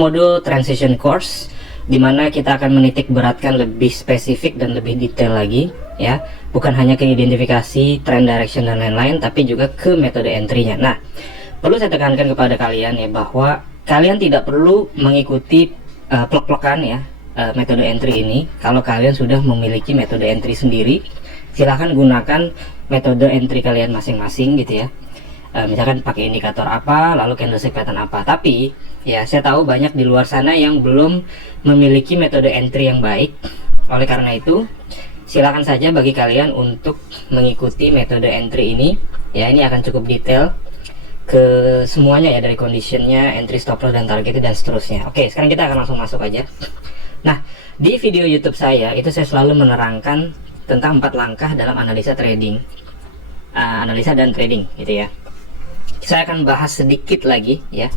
modul transition course, dimana kita akan menitik beratkan lebih spesifik dan lebih detail lagi ya, bukan hanya ke identifikasi, trend direction dan lain-lain, tapi juga ke metode entry-nya. Nah, perlu saya tekankan kepada kalian ya, bahwa kalian tidak perlu mengikuti plek-plekan ya metode entry ini. Kalau kalian sudah memiliki metode entry sendiri, silahkan gunakan metode entry kalian masing-masing gitu ya. Misalkan pakai indikator apa, lalu candlestick pattern apa. Tapi ya, saya tahu banyak di luar sana yang belum memiliki metode entry yang baik. Oleh karena itu, silakan saja bagi kalian untuk mengikuti metode entry ini ya. Ini akan cukup detail ke semuanya ya, dari conditionnya, entry, stop loss dan target dan seterusnya. Oke, sekarang kita akan langsung masuk aja. Nah, di video YouTube saya itu saya selalu menerangkan tentang 4 langkah dalam analisa trading, analisa dan trading gitu ya. Saya akan bahas sedikit lagi ya,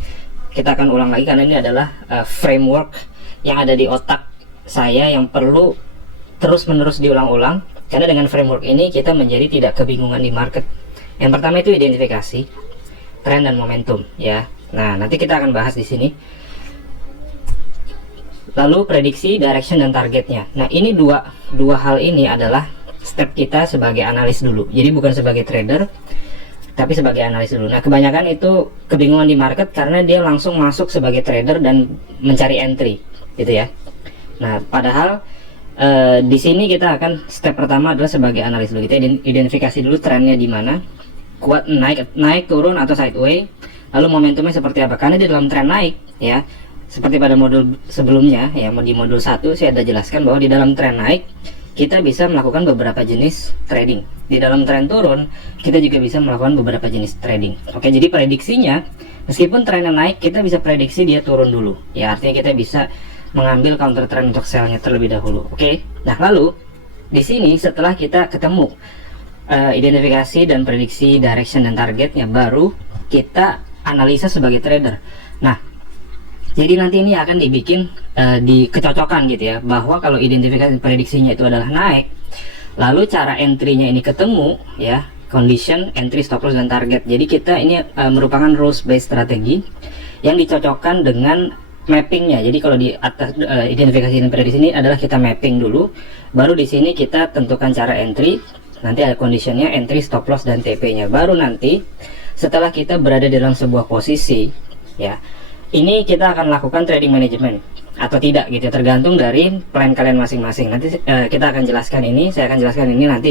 kita akan ulang lagi karena ini adalah framework yang ada di otak saya yang perlu terus-menerus diulang-ulang, karena dengan framework ini kita menjadi tidak kebingungan di market. Yang pertama itu identifikasi, trend dan momentum ya. Nah, nanti kita akan bahas di sini. Lalu prediksi, direction dan targetnya. Nah, ini dua hal ini adalah step kita sebagai analis dulu. Jadi bukan sebagai trader, tapi sebagai analis dulu. Nah, kebanyakan itu kebingungan di market karena dia langsung masuk sebagai trader dan mencari entry gitu ya. Nah, padahal di sini kita akan step pertama adalah sebagai analis dulu. Kita identifikasi dulu trennya di mana, kuat naik turun atau sideways, lalu momentumnya seperti apa. Karena di dalam tren naik ya, seperti pada modul sebelumnya ya, di modul 1 saya ada jelaskan bahwa di dalam tren naik kita bisa melakukan beberapa jenis trading. Di dalam tren turun, kita juga bisa melakukan beberapa jenis trading. Oke, jadi prediksinya, meskipun trennya naik, kita bisa prediksi dia turun dulu. Ya, artinya kita bisa mengambil counter trend untuk sell-nya terlebih dahulu. Oke, nah lalu di sini setelah kita ketemu identifikasi dan prediksi direction dan targetnya, baru kita analisa sebagai trader. Nah, jadi nanti ini akan dibikin dikecocokan gitu ya, bahwa kalau identifikasi prediksinya itu adalah naik, lalu cara entry-nya ini ketemu ya, condition, entry, stop loss dan target. Jadi kita ini merupakan rules based strategi yang dicocokkan dengan mappingnya. Jadi kalau di atas identifikasi dan prediksi ini adalah kita mapping dulu, baru di sini kita tentukan cara entry, nanti ada conditionnya, entry, stop loss dan TP-nya. Baru nanti setelah kita berada dalam sebuah posisi ya, ini kita akan lakukan trading management atau tidak gitu, tergantung dari plan kalian masing-masing. Nanti kita akan jelaskan ini, saya akan jelaskan ini nanti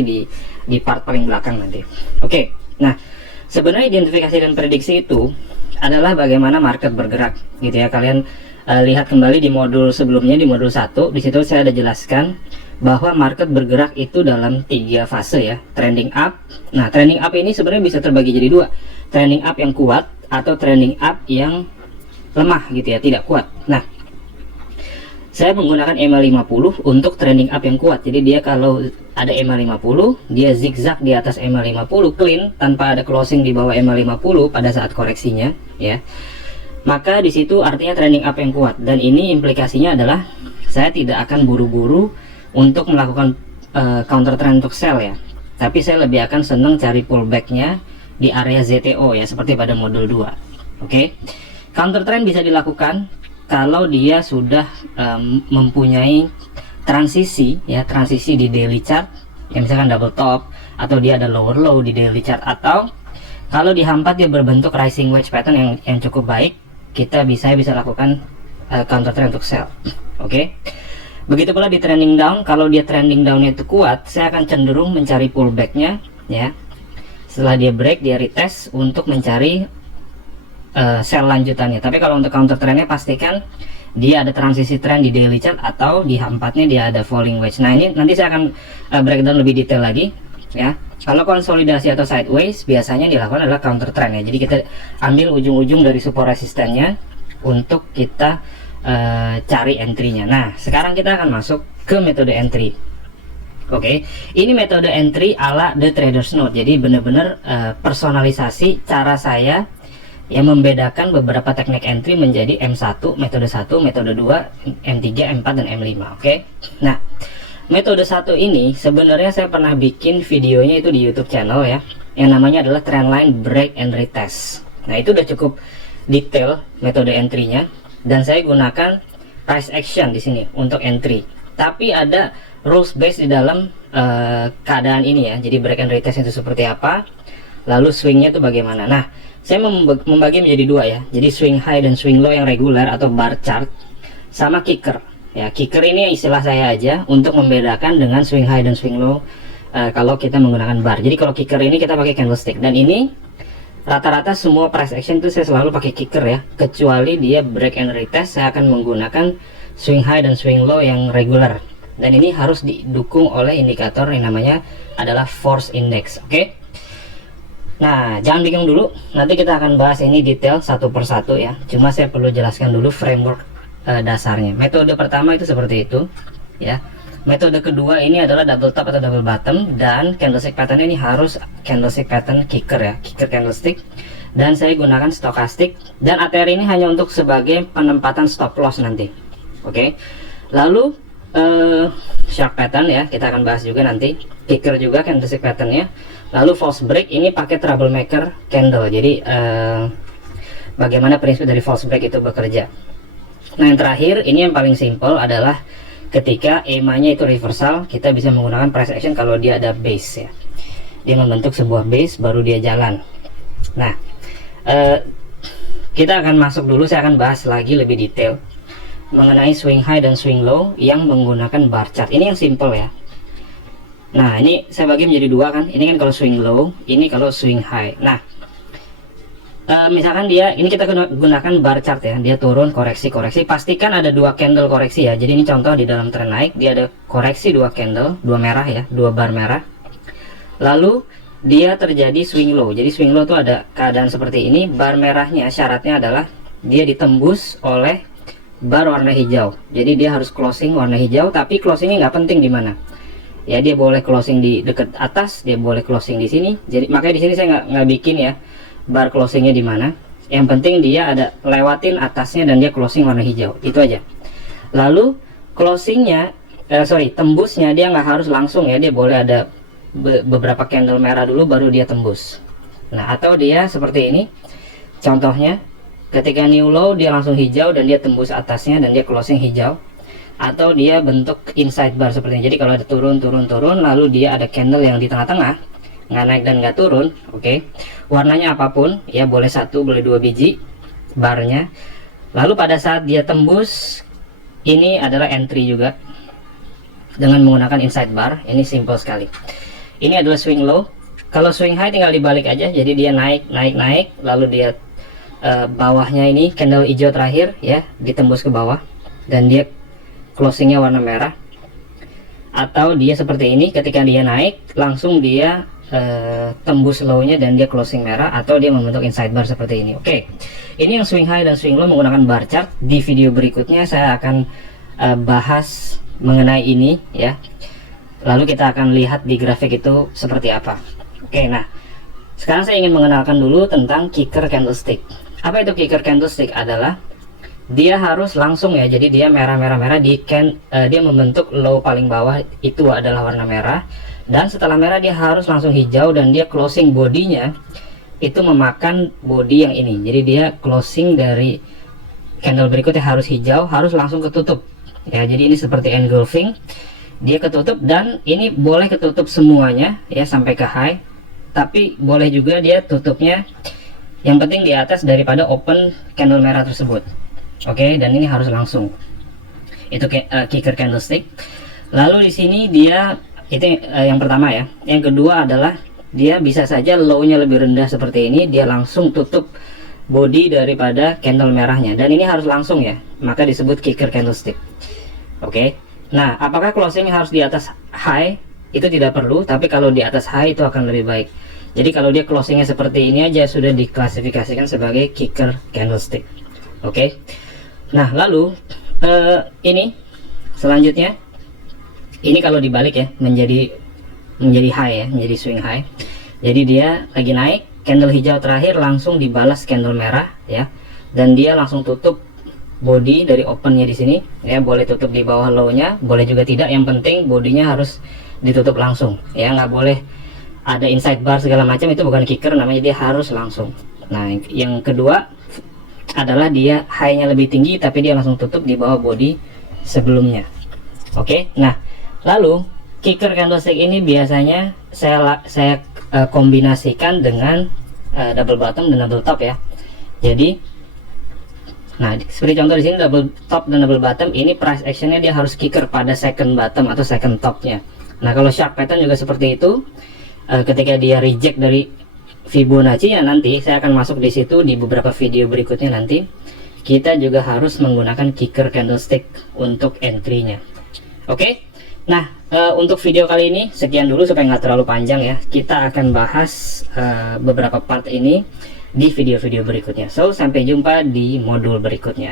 di part paling belakang nanti. Oke, nah sebenarnya identifikasi dan prediksi itu adalah bagaimana market bergerak gitu ya. Kalian lihat kembali di modul sebelumnya, di modul 1, di situ saya ada jelaskan bahwa market bergerak itu dalam 3 fase ya, trending up. Nah, trending up ini sebenarnya bisa terbagi jadi 2, trending up yang kuat atau trending up yang lemah gitu ya, tidak kuat. Nah, saya menggunakan MA50 untuk trending up yang kuat. Jadi dia kalau ada MA50, dia zigzag di atas MA50 clean tanpa ada closing di bawah MA50 pada saat koreksinya ya. Maka di situ artinya trending up yang kuat, dan ini implikasinya adalah saya tidak akan buru-buru untuk melakukan counter trend untuk sell ya. Tapi saya lebih akan senang cari pullbacknya di area ZTO ya, seperti pada modul 2. Oke. Counter trend bisa dilakukan kalau dia sudah mempunyai transisi ya, transisi di daily chart ya, misalkan double top, atau dia ada lower low di daily chart, atau kalau dihampat dia berbentuk rising wedge pattern yang cukup baik, kita bisa lakukan counter trend untuk sell. Oke. Begitu pula di trending down, kalau dia trending downnya itu kuat, saya akan cenderung mencari pullbacknya ya. Setelah dia break, dia retest untuk mencari sell lanjutannya. Tapi kalau untuk counter trendnya, pastikan dia ada transisi trend di daily chart atau di H4-nya dia ada falling wedge. Nah, ini nanti saya akan breakdown lebih detail lagi ya. Kalau konsolidasi atau sideways biasanya dilakukan adalah counter trend ya. Jadi kita ambil ujung-ujung dari support resistannya untuk kita cari entry-nya. Nah, sekarang kita akan masuk ke metode entry. Oke, ini metode entry ala The Trader's Note. Jadi benar-benar personalisasi cara saya yang membedakan beberapa teknik entry menjadi M1, metode 1, metode 2, M3, M4, dan M5. Oke. Nah, metode 1 ini sebenarnya saya pernah bikin videonya itu di YouTube channel ya, yang namanya adalah Trendline Break and Retest. Nah, itu udah cukup detail metode entry-nya. dan saya gunakan price action di sini untuk entry. Tapi ada rules base di dalam keadaan ini ya. Jadi break and retest itu seperti apa, lalu swingnya itu bagaimana. Nah, saya membagi menjadi dua ya. Jadi swing high dan swing low yang reguler atau bar chart, sama kicker. Ya, kicker ini istilah saya aja untuk membedakan dengan swing high dan swing low kalau kita menggunakan bar. Jadi kalau kicker ini kita pakai candlestick, dan ini rata-rata semua price action itu saya selalu pakai kicker ya, kecuali dia break and retest saya akan menggunakan swing high dan swing low yang regular, dan ini harus didukung oleh indikator yang namanya adalah force index. Oke. Nah, jangan bingung dulu, nanti kita akan bahas ini detail satu persatu ya, cuma saya perlu jelaskan dulu framework dasarnya. Metode pertama itu seperti itu ya. Metode kedua ini adalah double top atau double bottom, dan candlestick pattern ini harus candlestick pattern kicker ya, kicker candlestick, dan saya gunakan stokastik, dan ATR ini hanya untuk sebagai penempatan stop loss nanti. Oke. Lalu shark pattern ya, kita akan bahas juga nanti, kicker juga candlestick patternnya. Lalu false break ini pakai troublemaker candle. Jadi bagaimana prinsip dari false break itu bekerja. Nah, yang terakhir ini yang paling simple adalah ketika EMA-nya itu reversal, kita bisa menggunakan price action kalau dia ada base ya. Dia membentuk sebuah base baru dia jalan. Nah, kita akan masuk dulu, saya akan bahas lagi lebih detail mengenai swing high dan swing low yang menggunakan bar chart. Ini yang simple ya. Nah, ini saya bagi menjadi dua kan. Ini kan kalau swing low, ini kalau swing high. Nah, misalkan dia ini kita gunakan bar chart ya, dia turun koreksi, pastikan ada dua candle koreksi ya. Jadi ini contoh di dalam tren naik, dia ada koreksi dua candle, dua merah ya, dua bar merah. Lalu dia terjadi swing low. Jadi swing low itu ada keadaan seperti ini, bar merahnya syaratnya adalah dia ditembus oleh bar warna hijau. Jadi dia harus closing warna hijau, tapi closingnya nggak penting di mana. Ya, dia boleh closing di dekat atas, dia boleh closing di sini. Jadi makanya di sini saya nggak bikin ya bar closingnya di mana. Yang penting dia ada lewatin atasnya dan dia closing warna hijau, itu aja. Lalu closingnya tembusnya dia nggak harus langsung ya, dia boleh ada beberapa candle merah dulu baru dia tembus. Nah, atau dia seperti ini contohnya, ketika new low dia langsung hijau dan dia tembus atasnya dan dia closing hijau. Atau dia bentuk inside bar seperti ini. Jadi kalau ada turun lalu dia ada candle yang di tengah-tengah, nggak naik dan nggak turun. Oke. Warnanya apapun ya, boleh satu boleh dua biji barnya. Lalu pada saat dia tembus, ini adalah entry juga dengan menggunakan inside bar. Ini simple sekali. Ini adalah swing low. Kalau swing high tinggal dibalik aja, jadi dia naik lalu dia bawahnya ini candle hijau terakhir ya, ditembus ke bawah dan dia closingnya warna merah. Atau dia seperti ini, ketika dia naik langsung dia tembus low-nya dan dia closing merah, atau dia membentuk inside bar seperti ini. Oke. Ini yang swing high dan swing low menggunakan bar chart. Di video berikutnya saya akan bahas mengenai ini ya. Lalu kita akan lihat di grafik itu seperti apa. Oke, nah sekarang saya ingin mengenalkan dulu tentang kicker candlestick. Apa itu kicker candlestick? Adalah dia harus langsung ya, jadi dia merah, dia membentuk low paling bawah itu adalah warna merah, dan setelah merah dia harus langsung hijau dan dia closing bodinya itu memakan body yang ini. Jadi dia closing dari candle berikutnya harus hijau, harus langsung ketutup ya. Jadi ini seperti engulfing, dia ketutup, dan ini boleh ketutup semuanya ya sampai ke high, tapi boleh juga dia tutupnya yang penting di atas daripada open candle merah tersebut. Oke, dan ini harus langsung. Itu kicker candlestick. Lalu di sini dia itu yang pertama ya. Yang kedua adalah dia bisa saja low-nya lebih rendah seperti ini, dia langsung tutup body daripada candle merahnya, dan ini harus langsung ya, maka disebut kicker candlestick. Oke. Nah, apakah closing harus di atas high? Itu tidak perlu, tapi kalau di atas high itu akan lebih baik. Jadi kalau dia closingnya seperti ini aja sudah diklasifikasikan sebagai kicker candlestick. Oke. Nah, lalu ini selanjutnya, ini kalau dibalik ya menjadi high ya, menjadi swing high. Jadi dia lagi naik, candle hijau terakhir langsung dibalas candle merah ya, dan dia langsung tutup body dari opennya di sini ya. Boleh tutup di bawah low-nya, boleh juga tidak, yang penting bodinya harus ditutup langsung ya, nggak boleh ada inside bar segala macam, itu bukan kicker namanya, dia harus langsung. Nah, yang kedua adalah dia high-nya lebih tinggi tapi dia langsung tutup di bawah body sebelumnya. Oke, nah lalu kicker candlestick ini biasanya saya kombinasikan dengan double bottom dan double top ya. Jadi, nah seperti contoh di sini double top dan double bottom ini price actionnya dia harus kicker pada second bottom atau second topnya. Nah kalau sharp pattern juga seperti itu, ketika dia reject dari Fibonacci ya, nanti saya akan masuk di situ di beberapa video berikutnya. Nanti kita juga harus menggunakan kicker candlestick untuk entry-nya. Oke, nah untuk video kali ini sekian dulu supaya nggak terlalu panjang ya. Kita akan bahas beberapa part ini di video-video berikutnya. So sampai jumpa di modul berikutnya.